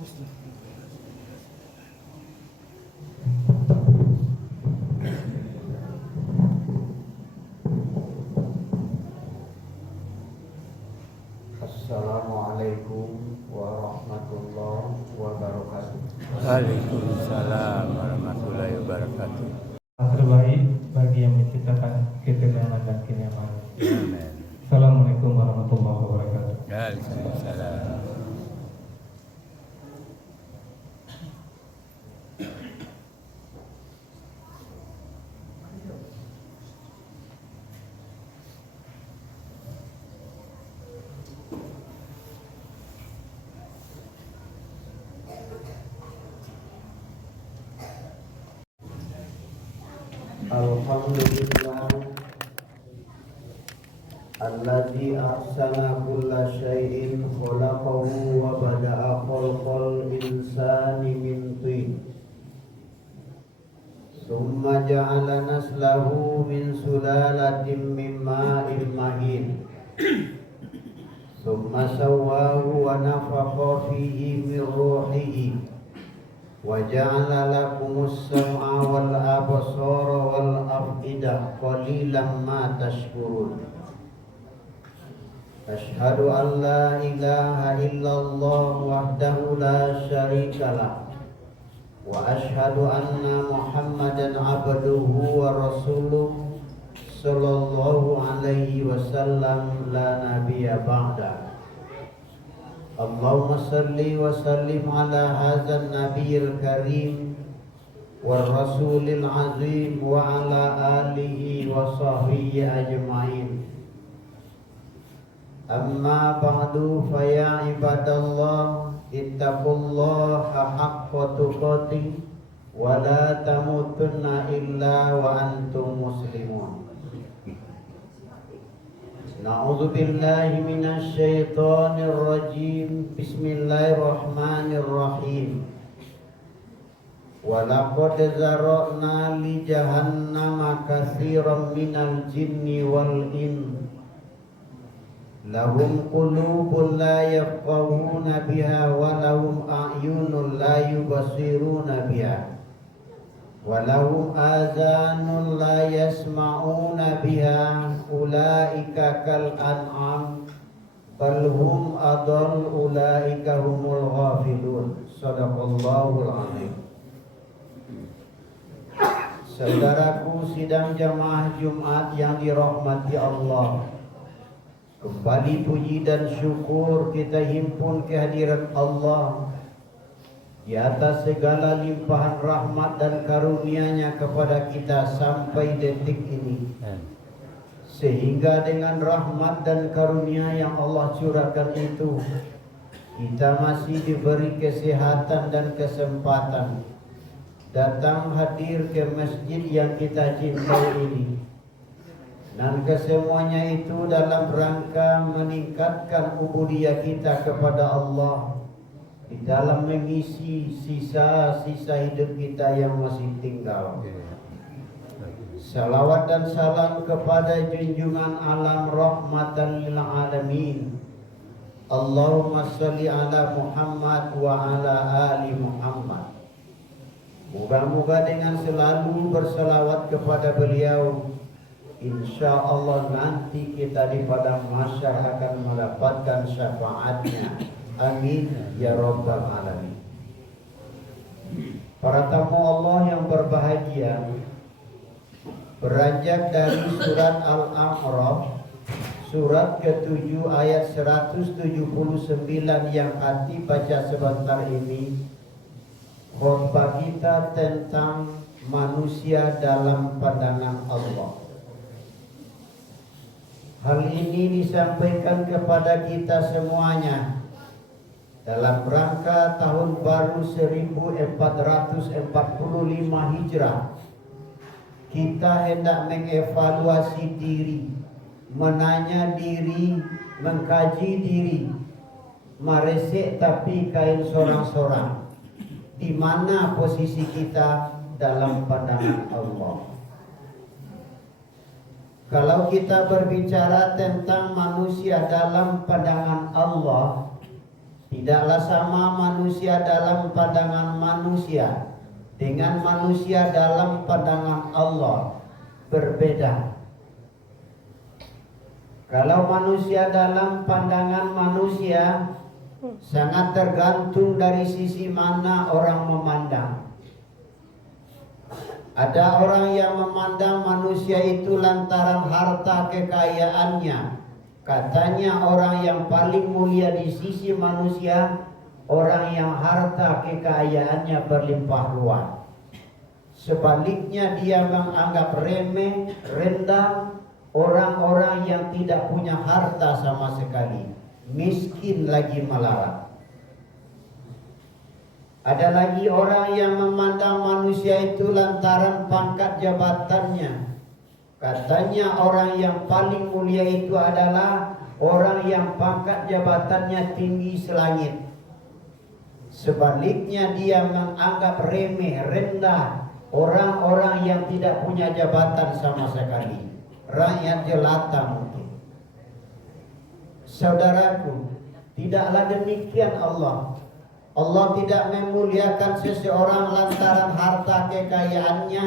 Assalamualaikum warahmatullahi wabarakatuh. Waalaikumsalam warahmatullahi wabarakatuh. Terbaik bagi yang menciptakan ketegangan dan kenyamanan. Amin. Assalamualaikum warahmatullahi wabarakatuh. Waalaikumsalam. Alhamdulillah alladzi ahsana kulla syai'in khalaqahu wa bada'a khalqal insani min tin summa ja'ala naslahu min sulalatin min ma'in mahin summa sawwahu wa nafakha fihi min ruhihi wa ja'ala lakumus sam'a wal absara wal af'idah qalilan ma tashkurun. Asyhadu an la ilaha illallah wahdahu la syarika lah wa asyhadu anna Muhammadan abduhu wa rasuluh sallallahu alaihi wasallam la nabiyya ba'da. Allahumma salli wa sallim ala hadzal nabiyil karim wa rasulil azim wa ala alihi wa sahbihi ajma'in. Amma ba'du fa ya ibadallah ittaqullaha haqqa tuqatih wa la tamutunna illa wa antum muslimun. Na'udzu billahi minasy syaithanir rajim. Bismillahirrahmanirrahim. Wa laqad zara'na li jahannama katsiran minal jinni wal in lahum qulubun la yafqahuna biha wa lahum a'yunun la yubsiruna biha walahum azanun la yasma'una biha ulaika kal an'am bal hum adall ulaika humul ghafilun. Shadaqallahul azim. Saudaraku sidang jamaah Jumat yang dirahmati Allah, kembali puji dan syukur kita himpun kehadiran Allah di atas segala limpahan rahmat dan karunia-Nya kepada kita sampai detik ini. Sehingga dengan rahmat dan karunia yang Allah curahkan itu, kita masih diberi kesehatan dan kesempatan datang hadir ke masjid yang kita cintai ini. Dan kesemuanya itu dalam rangka meningkatkan ubudiyah kita kepada Allah di dalam mengisi sisa-sisa hidup kita yang masih tinggal. Salawat dan salam kepada junjungan alam rahmatan lil alamin. Allahumma sholli ala Muhammad wa ala ali Muhammad. Moga-moga dengan selalu berselawat kepada beliau, insya Allah nanti kita di padang mahsyar akan mendapatkan syafaatnya. Amin ya rabbal alamin. Para tamu Allah yang berbahagia, beranjak dari surat Al-A'raf, surat ke-7 ayat 179 yang hati baca sebentar ini, khutbah kita tentang manusia dalam pandangan Allah. Hal ini disampaikan kepada kita semuanya dalam rangka tahun baru 1445 Hijrah. Kita hendak mengevaluasi diri, menanya diri, mengkaji diri, maresek tapi kain sorang-sorang. Di mana posisi kita dalam pandangan Allah? Kalau kita berbicara tentang manusia dalam pandangan Allah, Tidaklah sama manusia dalam pandangan manusia dengan manusia dalam pandangan Allah, berbeda. Kalau manusia dalam pandangan manusia sangat tergantung dari sisi mana orang memandang. Ada orang yang memandang manusia itu lantaran harta kekayaannya. Katanya orang yang paling mulia di sisi manusia, orang yang harta kekayaannya berlimpah ruah. Sebaliknya dia menganggap remeh, rendah orang-orang yang tidak punya harta sama sekali, miskin lagi melarat. Ada lagi orang yang memandang manusia itu lantaran pangkat jabatannya. Katanya orang yang paling mulia itu adalah orang yang pangkat jabatannya tinggi selangit. Sebaliknya dia menganggap remeh, rendah orang-orang yang tidak punya jabatan sama sekali, rakyat jelata mungkin. Saudaraku, tidaklah demikian Allah. Allah tidak memuliakan seseorang lantaran harta kekayaannya.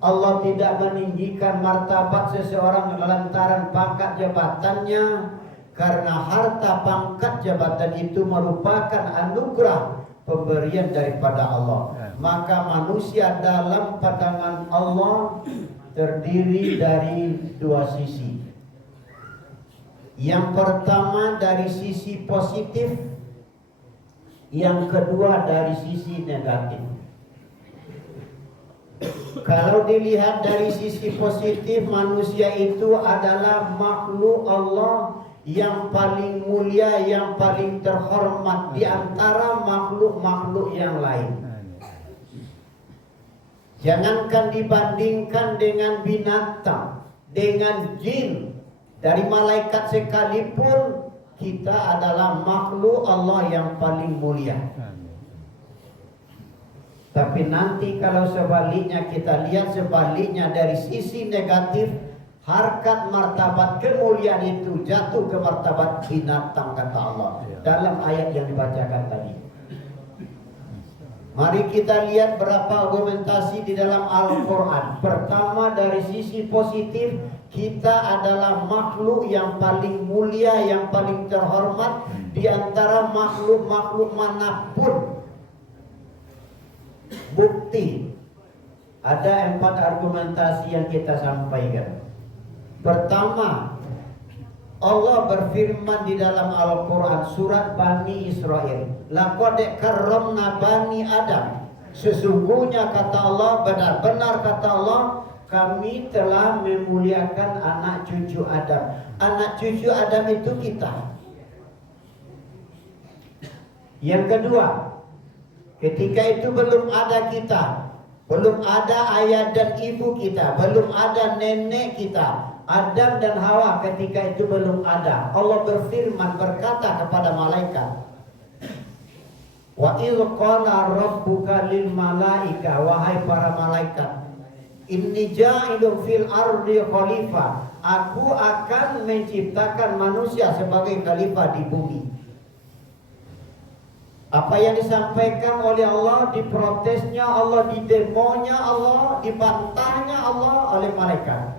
Allah tidak meninggikan martabat seseorang lantaran pangkat jabatannya, karena harta pangkat jabatan itu merupakan anugerah pemberian daripada Allah. Maka manusia dalam pandangan Allah terdiri dari dua sisi. Yang pertama dari sisi positif, yang kedua dari sisi negatif. Kalau dilihat dari sisi positif, manusia itu adalah makhluk Allah yang paling mulia, yang paling terhormat di antara makhluk-makhluk yang lain. Jangankan dibandingkan dengan binatang, dengan jin, dari malaikat sekalipun, kita adalah makhluk Allah yang paling mulia. Tapi nanti kalau sebaliknya, kita lihat sebaliknya dari sisi negatif, harkat martabat kemuliaan itu jatuh ke martabat binatang, kata Allah dalam ayat yang dibacakan tadi. Mari kita lihat berapa argumentasi di dalam Al-Quran. Pertama, dari sisi positif, kita adalah makhluk yang paling mulia, yang paling terhormat di antara makhluk-makhluk manapun. Bukti, ada 4 argumentasi yang kita sampaikan. Pertama, Allah berfirman di dalam Al-Quran surat Bani Israel, laqad karramna Bani Adam. Sesungguhnya kata Allah, benar-benar kata Allah, kami telah memuliakan anak cucu Adam. Anak cucu Adam itu kita. Yang kedua, ketika itu belum ada kita, belum ada ayah dan ibu kita, belum ada nenek kita, Adam dan Hawa, ketika itu belum ada. Allah berfirman, berkata kepada malaikat, wa idh qala rabbuka lil malaika, wahai para malaikat, inni ja'ilun fil ardi khalifah, aku akan menciptakan manusia sebagai khalifah di bumi. Apa yang disampaikan oleh Allah, diprotesnya Allah, didemonya Allah, dibantahnya Allah oleh malaikat.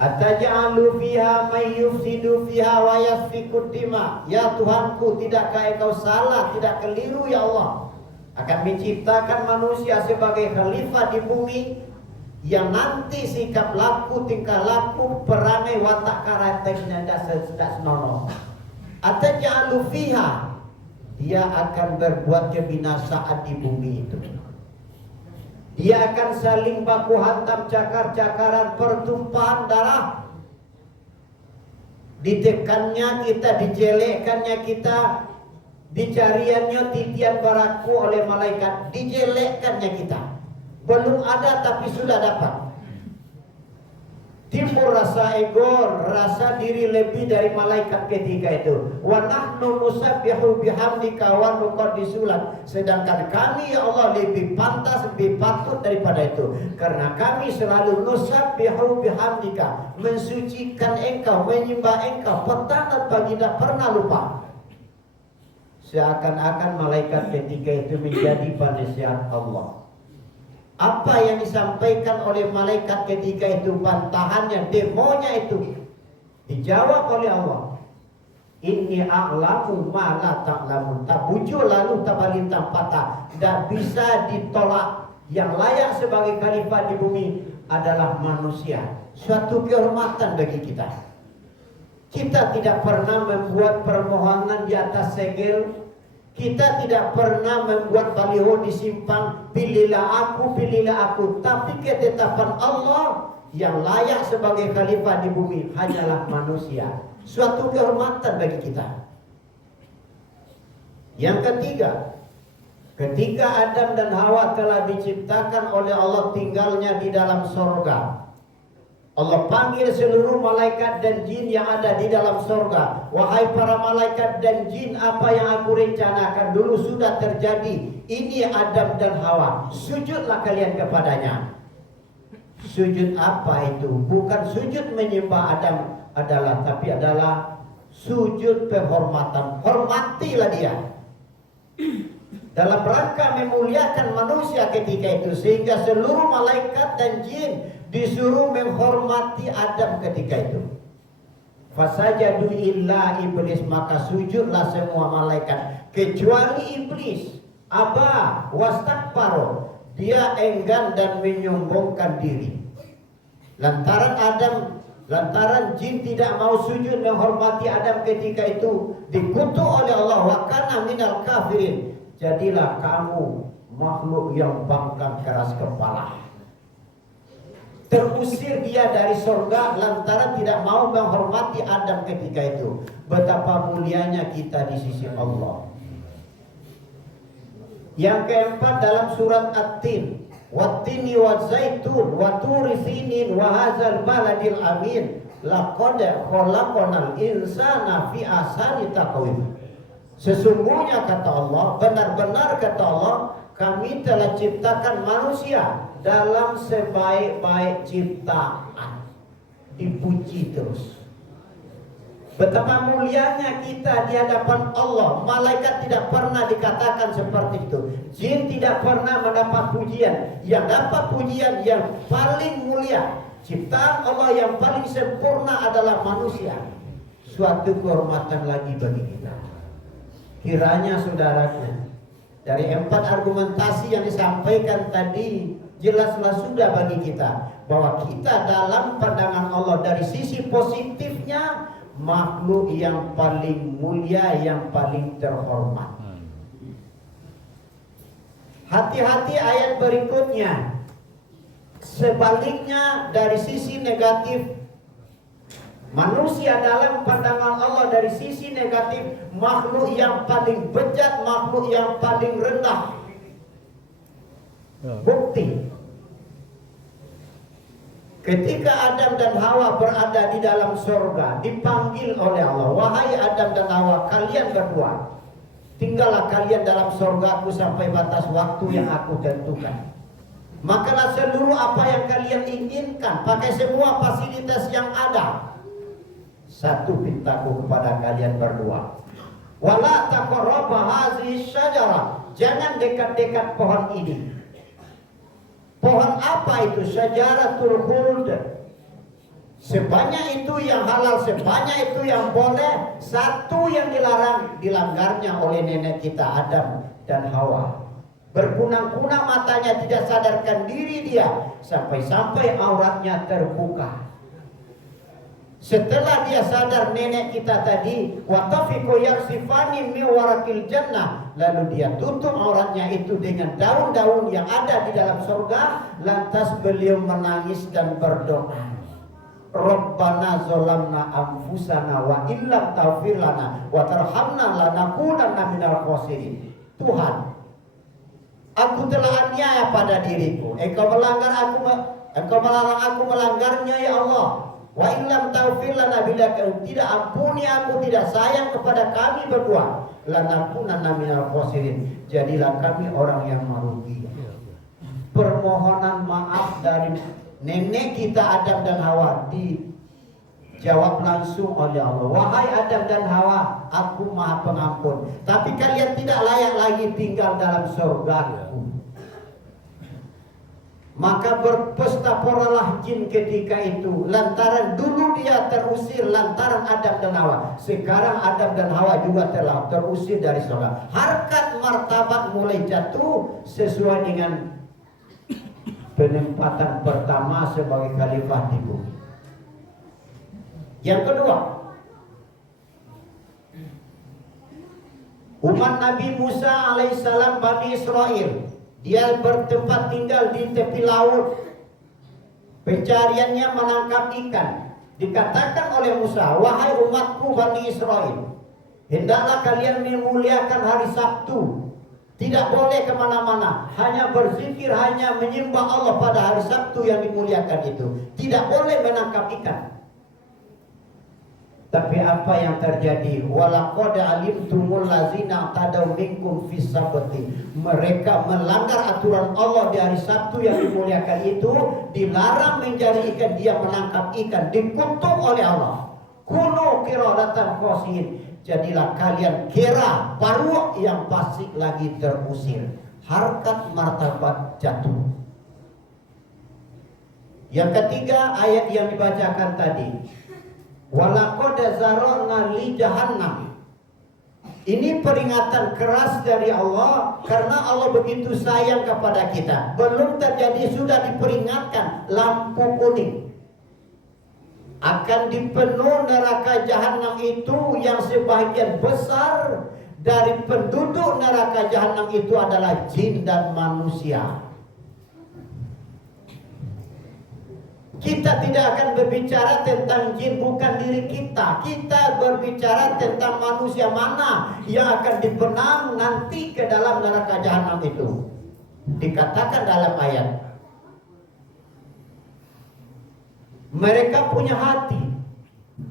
Ataj'alu fiha may yufsidu fiha wa yasfiku dima. Ya Tuhanku, tidakkah engkau salah, tidak keliru ya Allah, akan menciptakan manusia sebagai khalifah di bumi yang nanti sikap laku, tingkah laku, perangai, watak karakternya tidak senonoh. Ataj'alu fiha, dia akan berbuat kebinasaan di bumi itu. Dia akan saling baku hantam, cakar-cakaran, pertumpahan darah. Ditekannya kita, dijelekkannya kita, dicariannya titian baraku oleh malaikat, dijelekkannya kita. Belum ada tapi sudah dapat. Timbul rasa ego, rasa diri lebih dari malaikat ketika itu. Wa nahnu nusabbihu bihamdika wa nuqaddisu lak. Sedangkan kami ya Allah lebih pantas, lebih patut daripada itu. Karena kami selalu nusabbihu bihamdika, mensucikan engkau, menyembah engkau, petang dan pagi, tidak pernah lupa. seakan-akan malaikat ketika itu menjadi penasihat Allah. Apa yang disampaikan oleh malaikat ketika itu, bantahannya, demonya itu dijawab oleh Allah. Inni a'lamu ma la ta'lamun. Tak bujur lalu tak balintang patah. Tak bisa ditolak. Yang layak sebagai khalifah di bumi adalah manusia. Suatu kehormatan bagi kita. Kita tidak pernah membuat permohonan di atas segel. Kita tidak pernah membuat baliho di simpang, pilihlah aku. Tapi ketetapan Allah, yang layak sebagai khalifah di bumi hanyalah manusia. Suatu kehormatan bagi kita. Yang ketiga, ketika Adam dan Hawa telah diciptakan oleh Allah tinggalnya di dalam sorga, Allah panggil seluruh malaikat dan jin yang ada di dalam sorga. Wahai para malaikat dan jin, apa yang aku rencanakan dulu sudah terjadi. Ini Adam dan Hawa, sujudlah kalian kepadanya. Sujud apa itu? Bukan sujud menyembah Adam tapi adalah sujud penghormatan. Hormatilah dia dalam rangka memuliakan manusia ketika itu, sehingga seluruh malaikat dan jin disuruh menghormati Adam ketika itu. Fasajadu illa iblis, maka sujudlah semua malaikat kecuali iblis. Aba wastakbaro, dia enggan dan menyombongkan diri. Lantaran jin tidak mau sujud menghormati Adam ketika itu, dikutuk oleh Allah, wa kana minal kafirin. Jadilah kamu makhluk yang bangkang keras kepala. Terusir dia dari surga lantaran tidak mau menghormati Adam ketika itu. Betapa mulianya kita di sisi Allah. Yang keempat dalam surat At-Tin, wattini wazaitun waturi sinin wa hadzal baladil amin laqad khalaqnal insana fi ahsani taqwim. Sesungguhnya kata Allah, benar-benar kata Allah, kami telah ciptakan manusia dalam sebaik-baik ciptaan. Dipuji terus. Betapa mulianya kita di hadapan Allah. Malaikat tidak pernah dikatakan seperti itu. Jin tidak pernah mendapat pujian. Yang dapat pujian yang paling mulia, ciptaan Allah yang paling sempurna adalah manusia. Suatu kehormatan lagi bagi kita. Kiranya saudaraku, dari 4 argumentasi yang disampaikan tadi, jelaslah sudah bagi kita bahwa kita dalam pandangan Allah dari sisi positifnya makhluk yang paling mulia, yang paling terhormat. Hati-hati ayat berikutnya. Sebaliknya dari sisi negatif, manusia dalam pandangan Allah dari sisi negatif, makhluk yang paling bejat, makhluk yang paling rendah. Bukti, ketika Adam dan Hawa berada di dalam surga, dipanggil oleh Allah, wahai Adam dan Hawa, kalian berdua, tinggallah kalian dalam surgaku sampai batas waktu yang aku tentukan. Makalah seluruh apa yang kalian inginkan, pakai semua fasilitas yang ada. Satu pintaku kepada kalian berdua, wala taqrabu hazihi syajarah, jangan dekat-dekat pohon ini. Pohon apa itu? Syajaratul khuld. Sebanyak itu yang halal, sebanyak itu yang boleh. Satu yang dilarang, dilanggarnya oleh nenek kita Adam dan Hawa. Berkunang-kunang matanya, tidak sadarkan diri dia, sampai-sampai auratnya terbuka. Setelah dia sadar nenek kita tadi, watafiqu yaksifani min warakil jannah, lalu dia tutup auratnya itu dengan daun-daun yang ada di dalam surga. Lantas beliau menangis dan berdoa, Rabbana zolamna anfusana wa illam taghfir lana wa tarhamna lanakunanna minal khasirin. Tuhan, aku telah aniaya pada diriku. Engkau melarang aku melanggarnya ya Allah. Wa illam taghfir lana, bila kau tidak ampuni aku, tidak sayang kepada kami berdua, lanakunanna minal khasirin, jadilah kami orang yang merugi. Permohonan maaf dari nenek kita Adam dan Hawa Jawab langsung oleh Allah, wahai Adam dan Hawa, aku Maha Pengampun, tapi kalian tidak layak lagi tinggal dalam surgaku. Maka berpesta poralah jin ketika itu, lantaran dulu dia terusir lantaran Adam dan Hawa. Sekarang Adam dan Hawa juga telah terusir dari surga. Harkat martabat mulai jatuh sesuai dengan penempatan pertama sebagai khalifah di bumi. Yang kedua, umat Nabi Musa alaihissalam Bani Israel, dia bertempat tinggal di tepi laut. Pencariannya menangkap ikan. Dikatakan oleh Musa, wahai umatku Bani Israel, hendaklah kalian memuliakan hari Sabtu. Tidak boleh kemana-mana, hanya berzikir, hanya menyembah Allah pada hari Sabtu yang dimuliakan itu. Tidak boleh menangkap ikan. Tapi apa yang terjadi? Walaqad alimtumul ladzina tadaw minkum fis sabti. Mereka melanggar aturan Allah di hari Sabtu yang dimuliakan itu, dilarang mencari ikan, dia menangkap ikan, dikutuk oleh Allah. Kunu qiradatan khasiin. Jadilah kalian kera paruh yang pasti lagi terusir. Harkat martabat jatuh. Yang ketiga, ayat yang dibacakan tadi. Walaqad zara'na li jahannam. Ini peringatan keras dari Allah karena Allah begitu sayang kepada kita. Belum terjadi sudah diperingatkan lampu kuning. Akan dipenuh neraka jahanam itu yang sebagian besar dari penduduk neraka jahanam itu adalah jin dan manusia. Kita tidak akan berbicara tentang jin, bukan diri kita. Kita berbicara tentang manusia mana yang akan dibenam nanti ke dalam neraka jahanam itu. Dikatakan dalam ayat, mereka punya hati,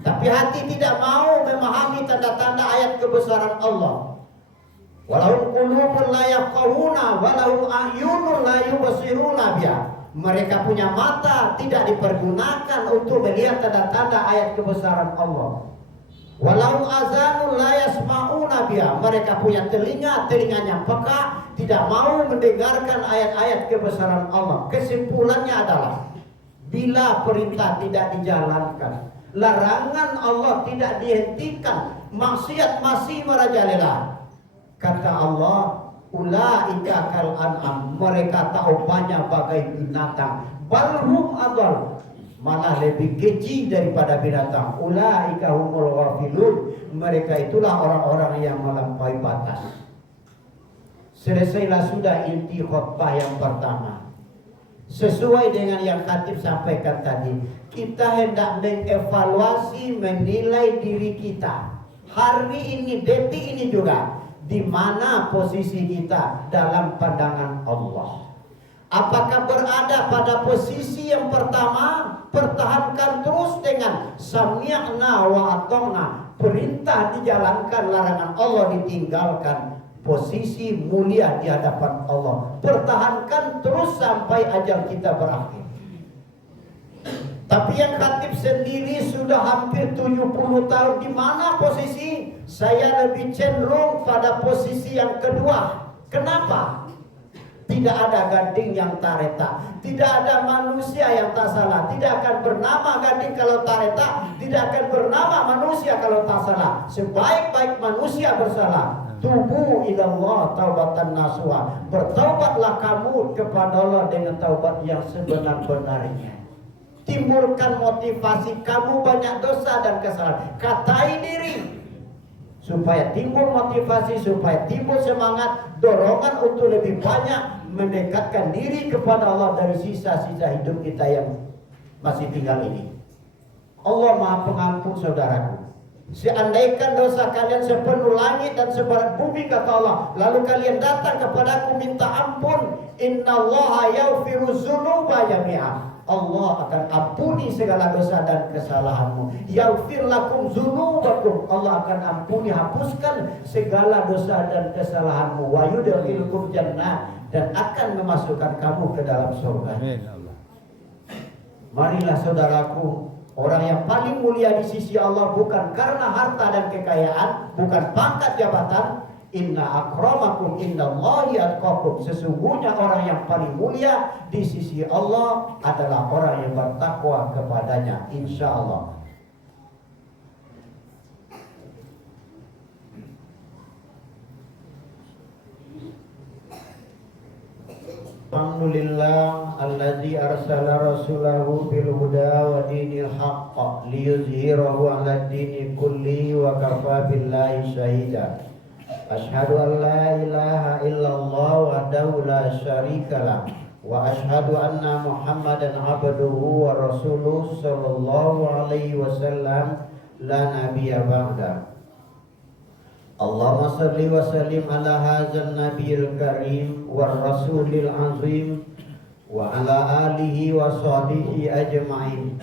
tapi hati tidak mau memahami tanda-tanda ayat kebesaran Allah. Walahum qulubun la yafqahuna walahum a'yunun la yubsiruna biha. Mereka punya mata tidak dipergunakan untuk melihat tanda-tanda ayat kebesaran Allah. Walau azanul la yasma'una biha. Mereka punya telinga, telinganya peka, tidak mau mendengarkan ayat-ayat kebesaran Allah. Kesimpulannya adalah bila perintah tidak dijalankan, larangan Allah tidak dihentikan, maksiat masih merajalela. Kata Allah, ulaika kal an'am, mereka taupanya bagai binatang, balhum adal, malah lebih keji daripada binatang. Ulaika humul ghafilun, mereka itulah orang-orang yang melampaui batas. Selesailah sudah inti khutbah yang pertama. Sesuai dengan yang khatib sampaikan tadi, kita hendak mengevaluasi, menilai diri kita hari ini, detik ini juga. Di mana posisi kita dalam pandangan Allah? Apakah berada pada posisi yang pertama? Pertahankan terus dengan sami'na wa ata'na. Perintah dijalankan, larangan Allah ditinggalkan. Posisi mulia di hadapan Allah. Pertahankan terus sampai ajal kita berakhir. Tapi yang khatib sendiri sudah hampir 70 tahun. Di mana posisi? Saya lebih cenderung pada posisi yang kedua. Kenapa? Tidak ada gading yang tak retak, tidak ada manusia yang tak salah. Tidak akan bernama gading kalau tak retak, tidak akan bernama manusia kalau tak salah. Sebaik-baik manusia bersalah. Tubu ilallah taubatan nasuha. Bertaubatlah kamu kepada Allah dengan taubat yang sebenar-benarnya. Timbulkan motivasi, kamu banyak dosa dan kesalahan, katai diri supaya timbul motivasi, supaya timbul semangat, dorongan untuk lebih banyak mendekatkan diri kepada Allah dari sisa-sisa hidup kita yang masih tinggal ini. Allah Maha Pengampun, saudaraku. Seandaikan dosa kalian sepenuh langit dan sebarat bumi, kata Allah, lalu kalian datang kepadaku minta ampun, innallaha yaghfiru dzunuba jami'a. Allah akan ampuni segala dosa dan kesalahanmu. Yaghfir lakum dzunubakum. Allah akan ampuni, hapuskan segala dosa dan kesalahanmu. Wa yudkhilukum jannah, dan akan memasukkan kamu ke dalam surga. Amin Allah. Marilah saudaraku, Orang yang paling mulia di sisi Allah bukan karena harta dan kekayaan, bukan pangkat jabatan. Inna akramakum indallahi atqakum. Sesungguhnya orang yang paling mulia di sisi Allah adalah orang yang bertakwa kepadanya, insya Allah. Alhamdulillah alladzi arsala rasulahu bil huda wa dinil haqq liyuzhirahu 'ala dini kulli wa kafa billahi shahida. Asyhadu an la ilaha illallah wahdahu la syarikalah wa asyhadu anna Muhammadan 'abduhu wa rasuluhu sallallahu alaihi wasallam la nabiyya ba'da. Allahumma salli wa sallim ala hadzal nabiyil karim war rasulil azim wa ala alihi wa sahbihi ajma'in.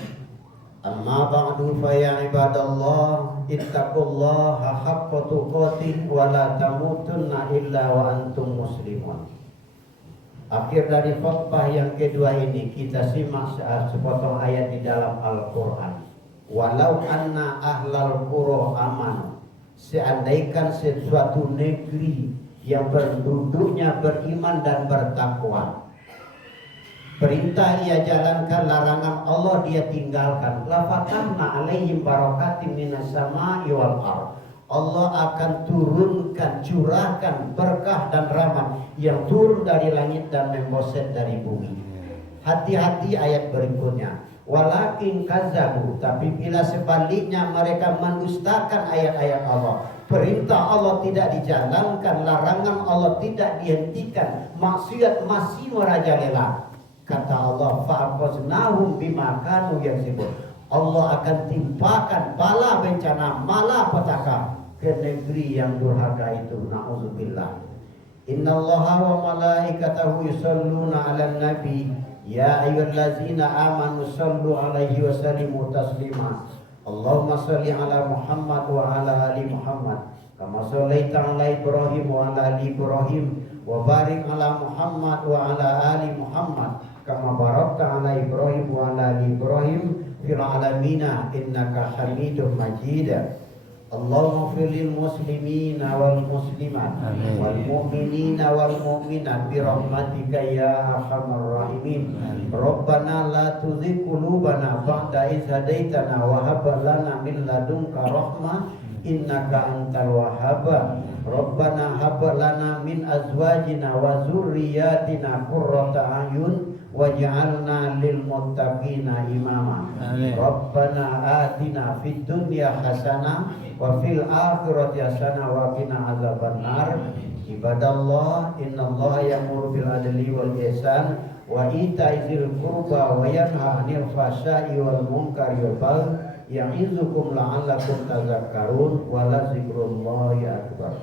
Amma ba'du fa ya ibadallah ittaqullaha haqqa tuqatih wa la tamutunna illa wa antum muslimun. Akhir dari khutbah yang kedua ini kita simak sepotong ayat di dalam Al-Qur'an. Walau anna ahlal qura amanu. Seandainya sesuatu negeri yang penduduknya beriman dan bertakwa, perintah ia jalankan, larangan Allah dia tinggalkan. Lafatanna alaihim barakatim minas sama'i wal ardh. Allah akan turunkan, curahkan berkah dan rahmat yang turun dari langit dan memboset dari bumi. Hati-hati ayat berikutnya. Walakin kazzabu, tapi bila sebaliknya mereka mendustakan ayat-ayat Allah, perintah Allah tidak dijalankan, larangan Allah tidak dihentikan, maksiat masih merajalela. Kata Allah, fa'aqaznahum bima kanu yaksibun. Allah akan timpakan bala bencana, malapetaka ke negeri yang durhaka itu. Na'udzubillah. Innallaha wa malaikatahu yusalluna 'alan nabi. Ya ayyuhallazina amanu sallu alaihi wa sallimu taslima. Allahumma salli ala Muhammad wa ala ali Muhammad kama shallaita ala Ibrahim wa ala ali Ibrahim wa barik ala Muhammad wa ala ali Muhammad kama barakta ala Ibrahim wa ala ali Ibrahim fil alamin innaka Hamidum Majid. Allahumma fir lil muslimina wal muslimat wal mu'minina wal mu'minat bi rahmatika ya arhamar rahimin. Rabbana la tuzigh qulubana ba'da idh hadaitana wa hab lana min ladunka rahmah innaka antal wahhab. Rabbana hab lana min azwajina wa dzurriyyatina qurrata a'yun waj'alna lil muttaqina imama. Rabbana atina fid dunya hasanah wa fil akhirati hasanah wa qina azabannar. Ibadallah, innallaha ya'muru bil adli wal ihsan wa ita'i dzil qurba wa yanha 'anil fahsya'i wal munkari wal baghi ya'izukum la'allakum tadhakkarun wa la dzikrullahi akbar.